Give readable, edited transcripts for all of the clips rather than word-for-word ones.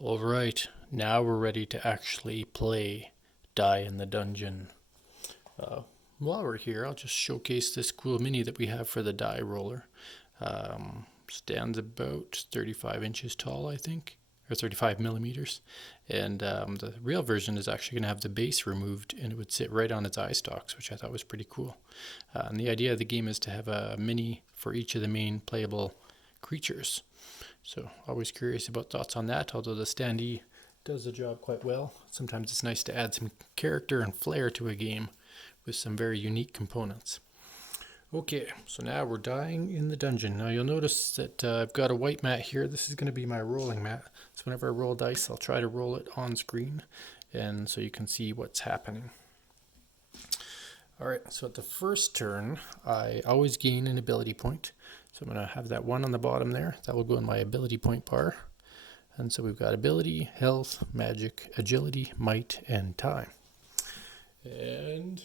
All right, now we're ready to actually play Die in the Dungeon. Uh, while we're here, I'll just showcase this cool mini that we have for the die roller. Stands about 35 inches tall, I think, or 35 millimeters. And the real version is actually going to have the base removed and it would sit right on its eye stalks, which I thought was pretty cool. And the idea of the game is to have a mini for each of the main playable creatures. So always curious about thoughts on that, although the standee does the job quite well. Sometimes it's nice to add some character and flair to a game with some very unique components. Okay, so now we're dying in the dungeon. Now you'll notice that I've got a white mat here. This is going to be my rolling mat. So whenever I roll dice, I'll try to roll it on screen and so you can see what's happening. Alright, so at the first turn, I always gain an ability point. So I'm going to have that one on the bottom there. That will go in my ability point bar. And so we've got ability, health, magic, agility, might, and time. And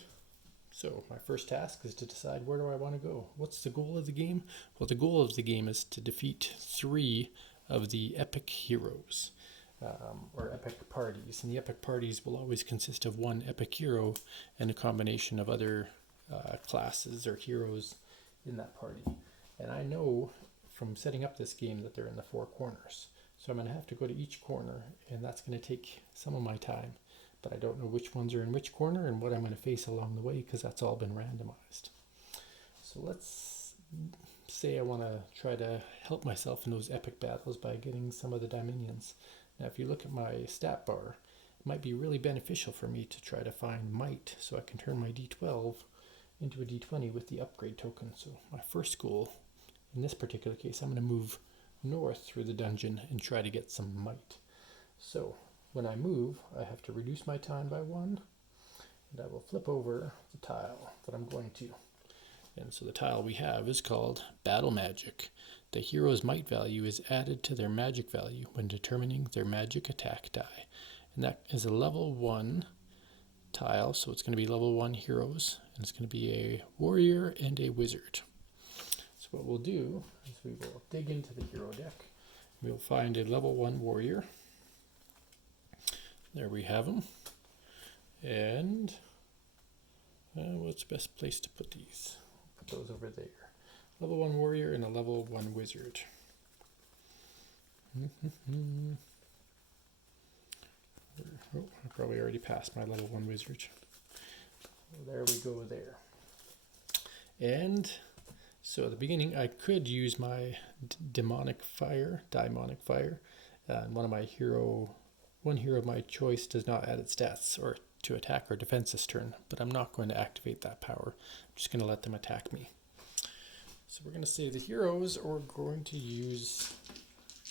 so my first task is to decide where do I want to go. What's the goal of the game? Well, the goal of the game is to defeat 3 of the epic heroes. Or epic parties. And the epic parties will always consist of one epic hero and a combination of other classes or heroes in that party. And I know from setting up this game that they're in the 4 corners. So I'm going to have to go to each corner, and that's going to take some of my time. But I don't know which ones are in which corner and what I'm going to face along the way because that's all been randomized. So let's say I want to try to help myself in those epic battles by getting some of the Diemonians. Now if you look at my stat bar, it might be really beneficial for me to try to find might so I can turn my d12 into a d20 with the upgrade token. So my first goal, in this particular case, I'm going to move north through the dungeon and try to get some might. So when I move, I have to reduce my time by 1, and I will flip over the tile that I'm going to. And so the tile we have is called Battle Magic. The hero's might value is added to their magic value when determining their magic attack die. And that is a level 1 tile, so it's going to be level 1 heroes, and it's going to be a warrior and a wizard. So what we'll do is we will dig into the hero deck. We'll find a level 1 warrior. There we have them. And what's the best place to put these? Put those over there. Level 1 warrior and a level 1 wizard. Oh, I probably already passed my level 1 wizard. There we go there. And so at the beginning I could use my daimonic fire. And one hero of my choice does not add its stats or to attack or defense this turn, but I'm not going to activate that power. I'm just going to let them attack me. So we're going to say the heroes are going to use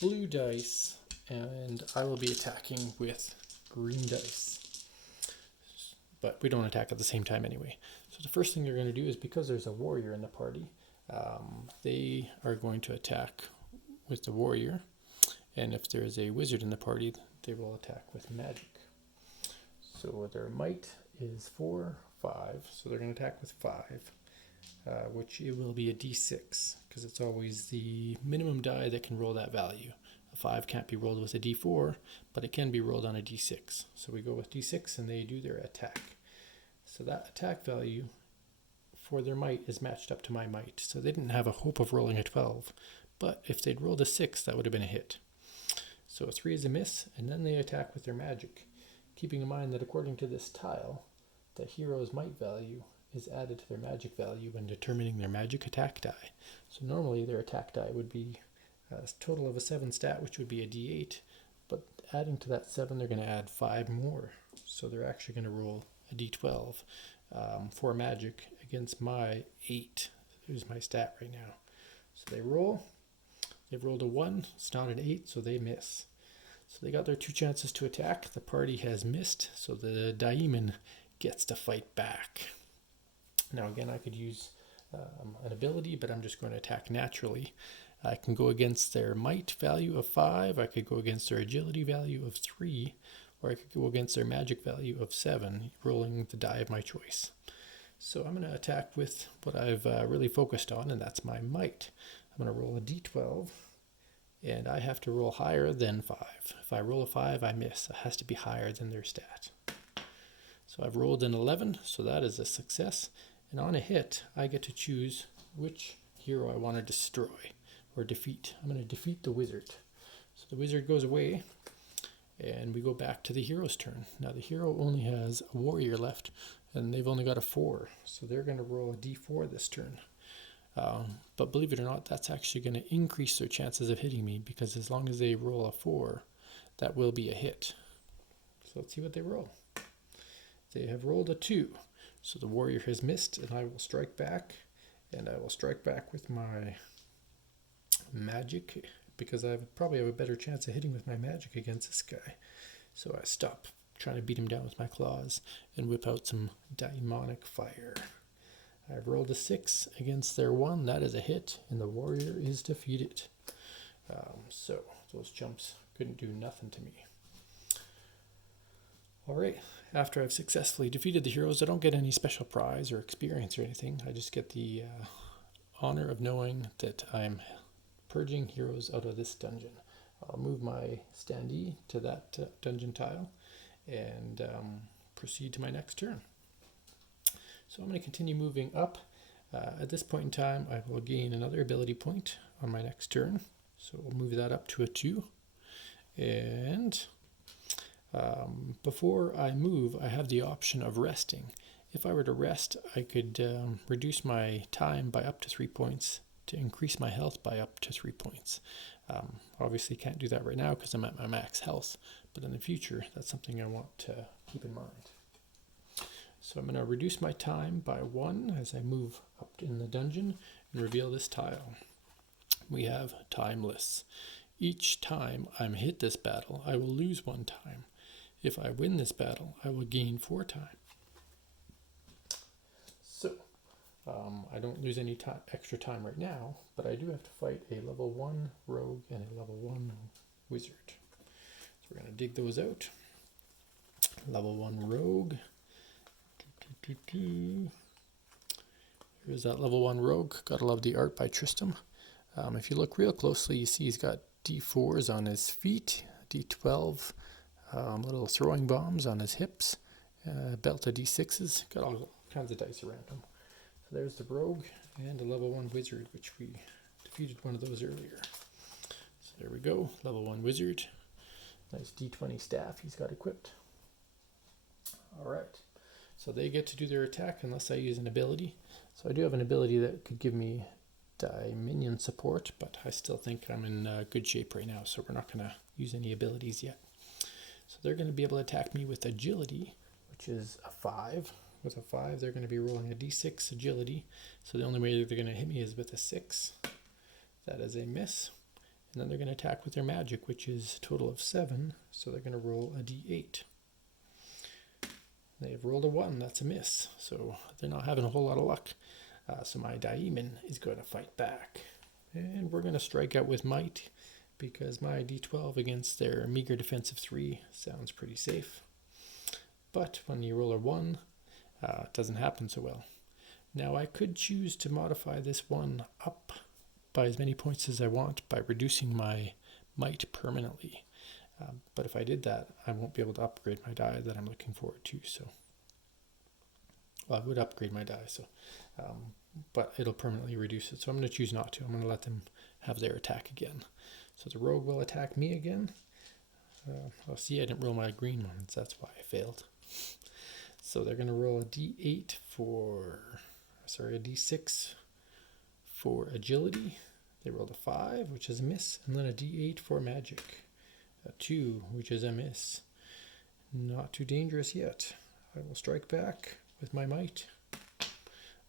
blue dice, and I will be attacking with green dice. But we don't attack at the same time anyway. So the first thing they're going to do is, because there's a warrior in the party, they are going to attack with the warrior. And if there's a wizard in the party, they will attack with magic. So their might is 4, 5. So they're going to attack with 5, which it will be a d6, because it's always the minimum die that can roll that value. A 5 can't be rolled with a d4, but it can be rolled on a d6. So we go with d6 and they do their attack. So that attack value for their might is matched up to my might. So they didn't have a hope of rolling a 12, but if they'd rolled a 6, that would have been a hit. So a 3 is a miss, and then they attack with their magic. Keeping in mind that according to this tile, the hero's might value is added to their magic value when determining their magic attack die. So normally their attack die would be a total of a 7 stat, which would be a d8, but adding to that 7, they're going to add 5 more. So they're actually going to roll a d12 for magic against my 8. Here's my stat right now. So they roll. They've rolled a 1, it's not an 8, so they miss. So they got their 2 chances to attack. The party has missed, so the Diemon gets to fight back. Now again, I could use an ability, but I'm just going to attack naturally. I can go against their might value of 5, I could go against their agility value of 3, or I could go against their magic value of 7, rolling the die of my choice. So I'm going to attack with what I've really focused on, and that's my might. I'm going to roll a d12, and I have to roll higher than 5. If I roll a 5, I miss. It has to be higher than their stat. So I've rolled an 11, so that is a success. And on a hit, I get to choose which hero I want to destroy or defeat. I'm going to defeat the wizard. So the wizard goes away, and we go back to the hero's turn. Now the hero only has a warrior left, and they've only got a 4, so they're going to roll a d4 this turn. But believe it or not, that's actually going to increase their chances of hitting me, because as long as they roll a 4, that will be a hit. So let's see what they roll. They have rolled a 2, so the warrior has missed, and I will strike back, and I will strike back with my magic, because I probably have a better chance of hitting with my magic against this guy. So I stop trying to beat him down with my claws and whip out some demonic fire. I've rolled a 6 against their 1. That is a hit, and the warrior is defeated. So those jumps couldn't do nothing to me. Alright, after I've successfully defeated the heroes, I don't get any special prize or experience or anything. I just get the honor of knowing that I'm purging heroes out of this dungeon. I'll move my standee to that dungeon tile and proceed to my next turn. So I'm going to continue moving up. At this point in time, I will gain another ability point on my next turn. So we'll move that up to a 2. And before I move, I have the option of resting. If I were to rest, I could reduce my time by up to 3 points to increase my health by up to 3 points. Obviously can't do that right now because I'm at my max health, but in the future, that's something I want to keep in mind. So I'm going to reduce my time by 1 as I move up in the dungeon and reveal this tile. We have timeless. Each time I'm hit this battle, I will lose 1 time. If I win this battle, I will gain 4 time. So I don't lose any extra time right now, but I do have to fight a level 1 rogue and a level 1 wizard. So we're going to dig those out. Level 1 rogue. Here's that level 1 rogue. Gotta love the art by Tristram. If you look real closely, you see he's got D4s on his feet, D12, little throwing bombs on his hips, belt of D6s. Got all kinds of dice around him. So there's the rogue and a level 1 wizard, which we defeated one of those earlier. So there we go, level 1 wizard. Nice D20 staff he's got equipped. Alright. So they get to do their attack unless I use an ability. So I do have an ability that could give me minion support, but I still think I'm in good shape right now, so we're not going to use any abilities yet. So they're going to be able to attack me with agility, which is a 5. With a 5, they're going to be rolling a d6 agility, so the only way that they're going to hit me is with a 6. That is a miss. And then they're going to attack with their magic, which is a total of 7, so they're going to roll a d8. They've rolled a 1, that's a miss, so they're not having a whole lot of luck. So my Diemon is going to fight back. And we're going to strike out with might, because my d12 against their meager defense of 3 sounds pretty safe. But when you roll a 1, it doesn't happen so well. Now I could choose to modify this 1 up by as many points as I want by reducing my might permanently. But if I did that, I won't be able to upgrade my die that I'm looking forward to. So, well, I would upgrade my die, so, but it'll permanently reduce it. So I'm going to choose not to. I'm going to let them have their attack again. So the rogue will attack me again. Oh, see, I didn't roll my green ones. That's why I failed. So they're going to roll a d8 a d6 for agility. They rolled a 5, which is a miss, and then a d8 for magic. A 2, which is a miss. Not too dangerous yet. I will strike back with my might.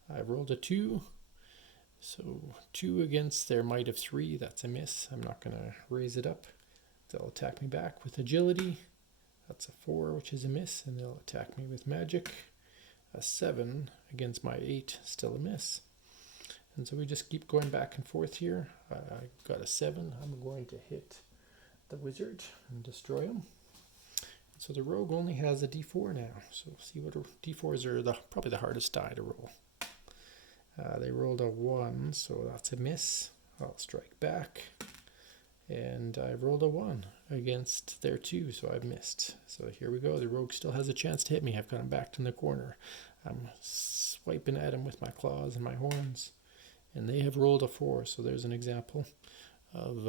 I've rolled a 2. So 2 against their might of 3, that's a miss. I'm not going to raise it up. They'll attack me back with agility. That's a 4, which is a miss. And they'll attack me with magic. A 7 against my 8, still a miss. And so we just keep going back and forth here. I got a 7. I'm going to hit the wizard and destroy him. So the rogue only has a d4 now. So see what d4s are probably the hardest die to roll. They rolled a 1, so that's a miss. I'll strike back. And I rolled a 1 against their 2, so I've missed. So here we go. The rogue still has a chance to hit me. I've got him backed in the corner. I'm swiping at him with my claws and my horns. And they have rolled a 4, so there's an example of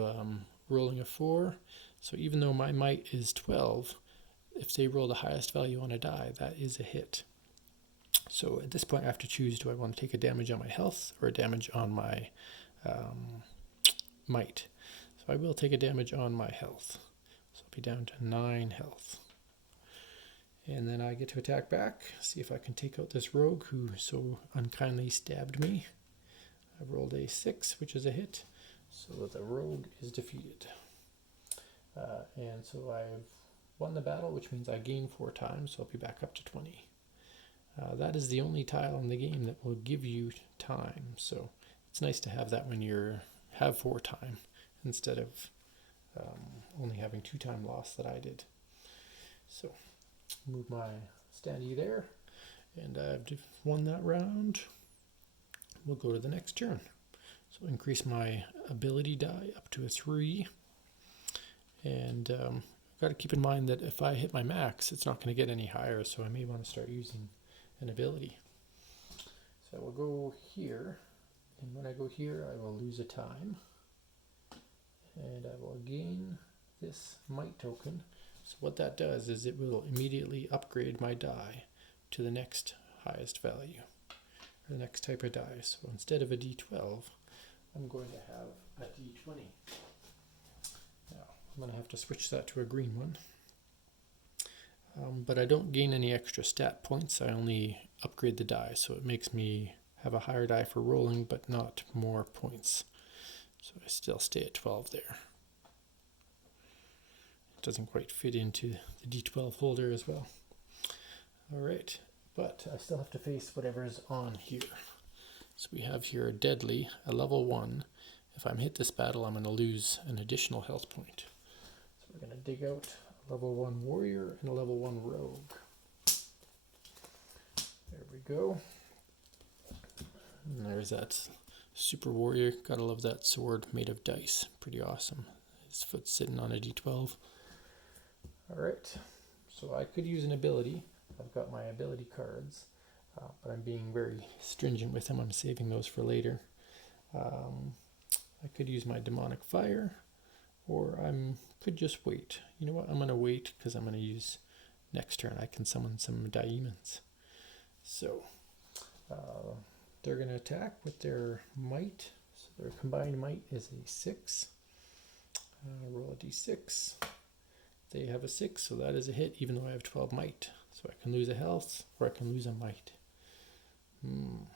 rolling a 4. So even though my might is 12, if they roll the highest value on a die, that is a hit. So at this point I have to choose, do I want to take a damage on my health or a damage on my might? So I will take a damage on my health. So I'll be down to 9 health. And then I get to attack back, see if I can take out this rogue who so unkindly stabbed me. I rolled a 6, which is a hit, so that the rogue is defeated. And so I've won the battle, which means I gain 4 times, so I'll be back up to 20. That is the only tile in the game that will give you time, so it's nice to have that when you have 4 time instead of only having 2 time loss that I did. So move my standee there, and I've won that round. We'll go to the next turn. So increase my ability die up to a 3, and I've got to keep in mind that if I hit my max, it's not going to get any higher, so I may want to start using an ability. So we'll go here, and when I go here I will lose a time, and I will gain this might token. So what that does is it will immediately upgrade my die to the next highest value, or the next type of die. So instead of a D12, I'm going to have a D20. Now I'm going to have to switch that to a green one. But I don't gain any extra stat points, I only upgrade the die, so it makes me have a higher die for rolling, but not more points. So I still stay at 12 there. It doesn't quite fit into the D12 holder as well. Alright, but I still have to face whatever's on here. So we have here a deadly, a level 1. If I'm hit this battle, I'm going to lose an additional health point. So we're going to dig out a level 1 warrior and a level 1 rogue. There we go. And there's that super warrior. Gotta love that sword made of dice. Pretty awesome. His foot's sitting on a D12. Alright, so I could use an ability. I've got my ability cards, but I'm being very stringent with them. I'm saving those for later. I could use my demonic fire, or I could just wait. You know what? I'm going to wait because I'm going to use next turn. I can summon some Diemons. So they're going to attack with their might. So their combined might is a 6. Roll a d6. They have a 6, so that is a hit, even though I have 12 might. So I can lose a health, or I can lose a might. I'm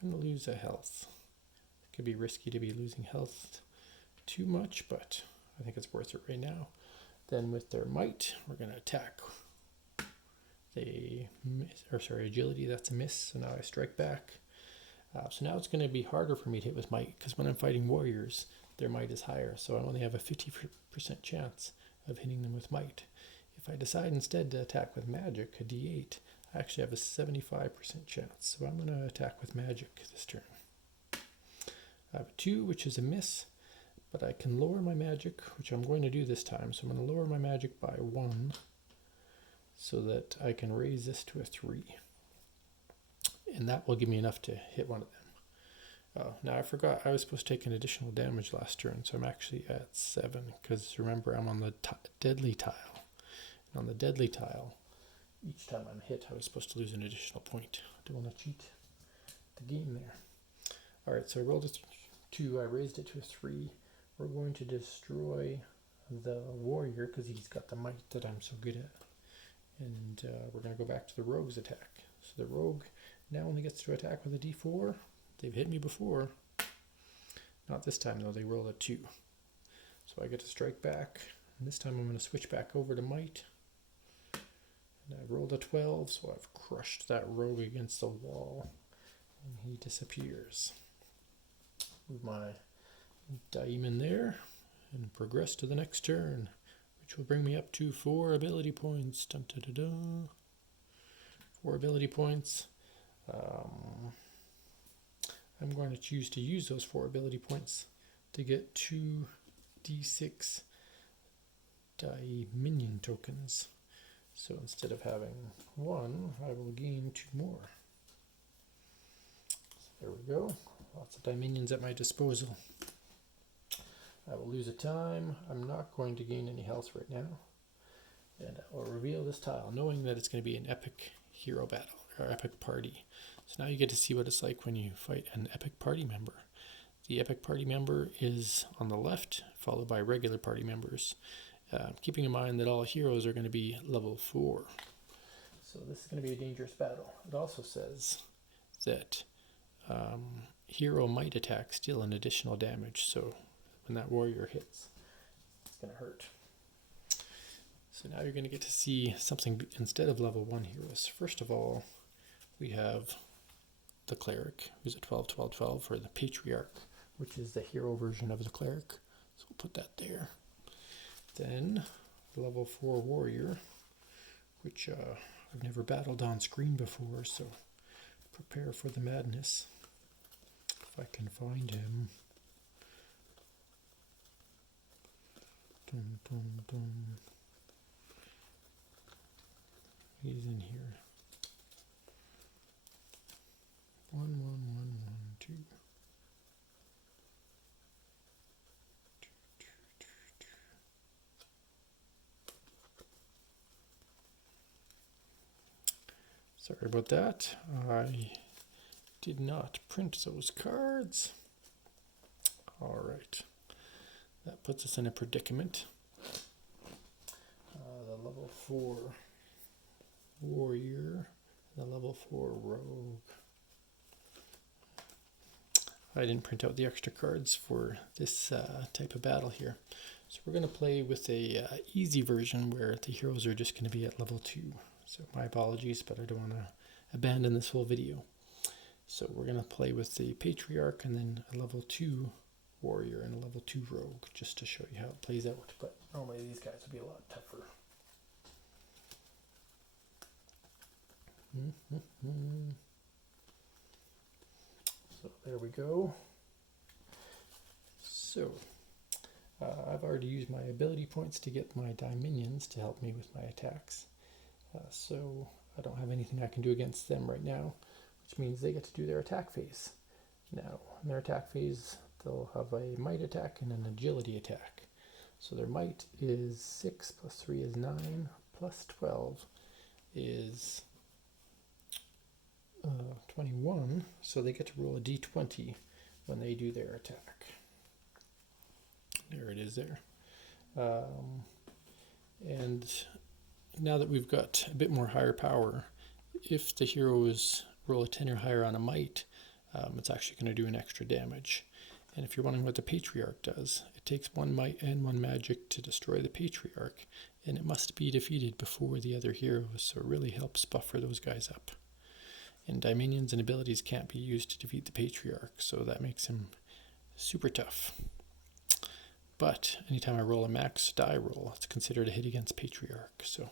going to lose a health. It could be risky to be losing health too much, but I think it's worth it right now. Then with their might, we're going to attack. Agility, that's a miss, so now I strike back. So now it's going to be harder for me to hit with might, because when I'm fighting warriors, their might is higher, so I only have a 50% chance of hitting them with might. If I decide instead to attack with magic, a d8, I actually have a 75% chance, so I'm going to attack with magic this turn. I have a 2, which is a miss, but I can lower my magic, which I'm going to do this time, so I'm going to lower my magic by 1, so that I can raise this to a 3. And that will give me enough to hit one of them. Now I forgot I was supposed to take an additional damage last turn, so I'm actually at 7, because remember I'm on the deadly tile. And on the deadly tile, each time I'm hit I was supposed to lose an additional point. I don't want to cheat the game there. Alright, so I rolled a 2, I raised it to a 3. We're going to destroy the warrior because he's got the might that I'm so good at. And we're going to go back to the rogue's attack. So the rogue now only gets to attack with a d4. They've hit me before. Not this time though, they roll a 2. So I get to strike back. And this time I'm going to switch back over to might. And I rolled a 12, so I've crushed that rogue against the wall. And he disappears. Move my Diemon there and progress to the next turn, which will bring me up to 4 ability points. Dun, dun, dun, dun. 4 ability points. I'm going to choose to use those 4 ability points to get 2 D6 Diemon tokens. So instead of having 1, I will gain 2 more. So there we go. Lots of Diemons at my disposal. I will lose a time. I'm not going to gain any health right now. And I will reveal this tile, knowing that it's going to be an epic hero battle, or epic party. So now you get to see what it's like when you fight an epic party member. The epic party member is on the left, followed by regular party members. Keeping in mind that all heroes are going to be level 4. So this is going to be a dangerous battle. It also says that hero might attacks deal an additional damage. So when that warrior hits, it's going to hurt. So now you're going to get to see something instead of level 1 heroes. First of all, we have the cleric, who's a 12-12-12, or the patriarch, which is the hero version of the cleric. So we'll put that there. Then the level 4 warrior, which I've never battled on screen before, so prepare for the madness. If I can find him. Dum, dum, dum. He's in here. 1, 1, 1, 1, 2. Sorry about that. I did not print those cards. All right. That puts us in a predicament. The level 4 warrior, the level 4 rogue. I didn't print out the extra cards for this type of battle here. So we're going to play with a easy version where the heroes are just going to be at level 2. So my apologies, but I don't want to abandon this whole video. So we're going to play with the patriarch and then a level 2 warrior and a level 2 rogue, just to show you how it plays out. But normally these guys would be a lot tougher. So there we go. So I've already used my ability points to get my Diemons to help me with my attacks. So I don't have anything I can do against them right now, which means they get to do their attack phase. Now, in their attack phase, they'll have a might attack and an agility attack. So their might is 6, plus 3 is 9, plus 12 is 21, so they get to roll a d20 when they do their attack. There it is there. And now that we've got a bit more higher power, if the heroes roll a 10 or higher on a might, it's actually going to do an extra damage. And if you're wondering what the patriarch does, it takes 1 might and 1 magic to destroy the patriarch, and it must be defeated before the other heroes, so it really helps buffer those guys up. And Diemons and abilities can't be used to defeat the patriarch, so that makes him super tough. But anytime I roll a max die roll, it's considered a hit against patriarch. So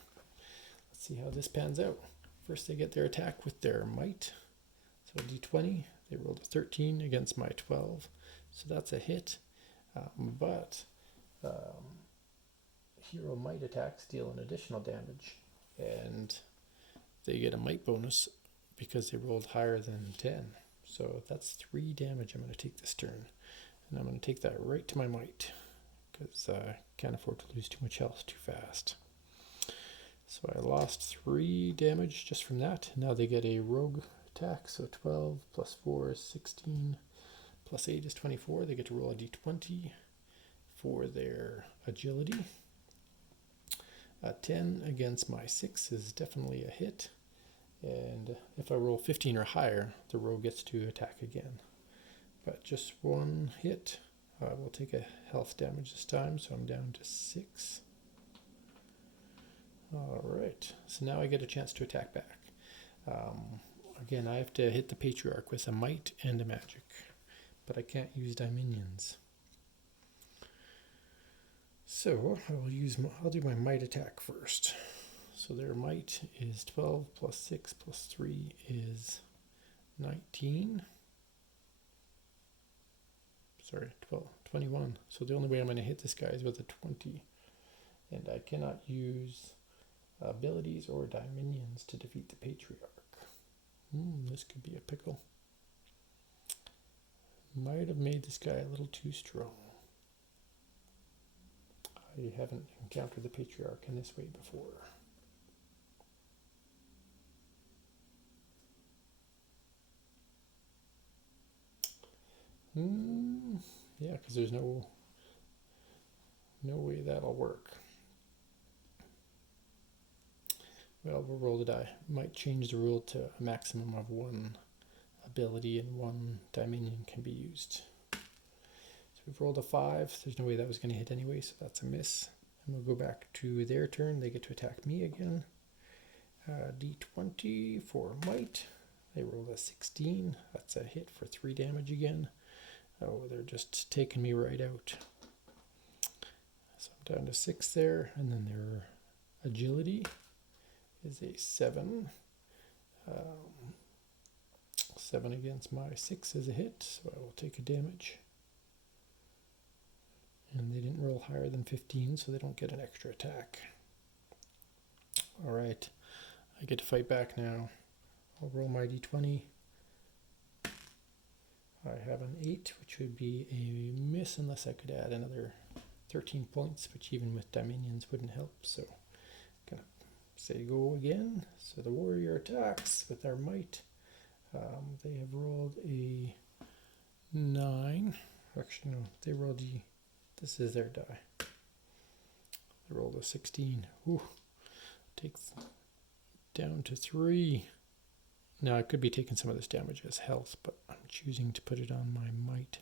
let's see how this pans out. First they get their attack with their might. So d20, they rolled a 13 against my 12. So that's a hit. Hero might attacks deal an additional damage. And they get a might bonus because they rolled higher than 10. So that's 3 damage I'm going to take this turn. And I'm going to take that right to my might, because I can't afford to lose too much health too fast. So I lost 3 damage just from that. Now they get a rogue attack, so 12 plus 4 is 16, plus 8 is 24. They get to roll a d20 for their agility. 10 against my 6 is definitely a hit. And if I roll 15 or higher, the rogue gets to attack again. But just 1 hit. We'll take a health damage this time, so I'm down to 6. Alright, so now I get a chance to attack back. Again, I have to hit the patriarch with a might and a magic, but I can't use Diemons. So I'll do my might attack first. So their might is 12 plus 6 plus 3 is 19. sorry, 12, 21. So the only way I'm going to hit this guy is with a 20. And I cannot use abilities or Diemonians to defeat the Patriarch. This could be a pickle. Might have made this guy a little too strong. I haven't encountered the Patriarch in this way before. Yeah, because there's no way that'll work. Well, we'll roll the die. Might change the rule to a maximum of one ability and one Diemonian can be used. So we've rolled a 5. There's no way that was going to hit anyway, so that's a miss. And we'll go back to their turn. They get to attack me again. D20 for might. They rolled a 16. That's a hit for 3 damage again. Oh, they're just taking me right out. So I'm down to 6 there, and then their agility is a 7. 7 against my 6 is a hit, so I will take a damage. And they didn't roll higher than 15, so they don't get an extra attack. Alright, I get to fight back now. I'll roll my d20. I have an 8, which would be a miss unless I could add another 13 points, which even with Diemonians wouldn't help, so I'm gonna say go again. So the warrior attacks with their might. They have rolled a 9. Actually, no, they rolled this is their die. They rolled a 16. Ooh, takes down to 3. Now I could be taking some of this damage as health, but I'm choosing to put it on my might.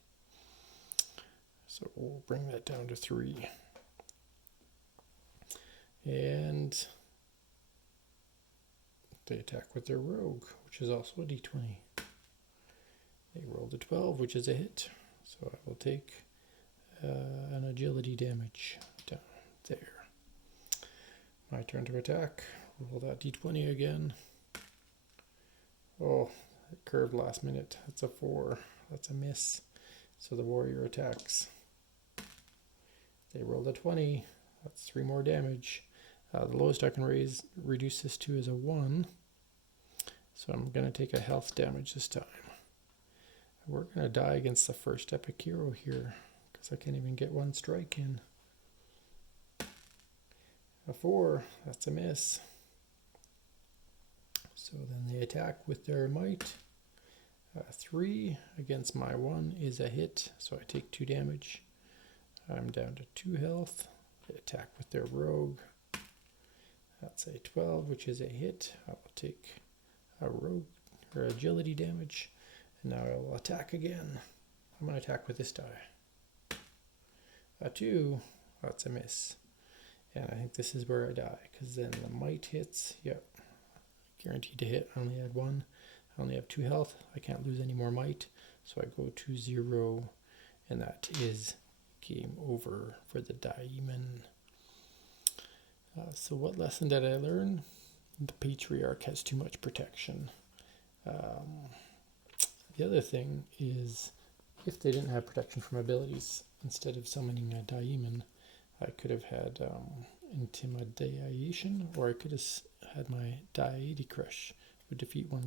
So we'll bring that down to 3. And they attack with their rogue, which is also a d20. They rolled a 12, which is a hit. So I will take an agility damage down there. My turn to attack. Roll that d20 again. Oh, it curved last minute. That's a 4. That's a miss. So the warrior attacks. They rolled a 20. That's 3 more damage. The lowest I can reduce this to is a 1. So I'm going to take a health damage this time. We're going to die against the first epic hero here, because I can't even get one strike in. A 4. That's a miss. So then they attack with their might. 3 against my 1 is a hit, so I take 2 damage. I'm down to 2 health. They attack with their rogue. That's a 12, which is a hit. I will take a rogue or agility damage, and now I will attack again. I'm going to attack with this die. A 2. That's a miss. And I think this is where I die, because then the might hits. Yep. Guaranteed to hit. I only had 1. I only have 2 health. I can't lose any more might. So I go to 0. And that is game over for the Diemon. So what lesson did I learn? The Patriarch has too much protection. The other thing is, if they didn't have protection from abilities, instead of summoning a Diemon, I could have had Intimidation, or I could have had my Deity Crush, would defeat one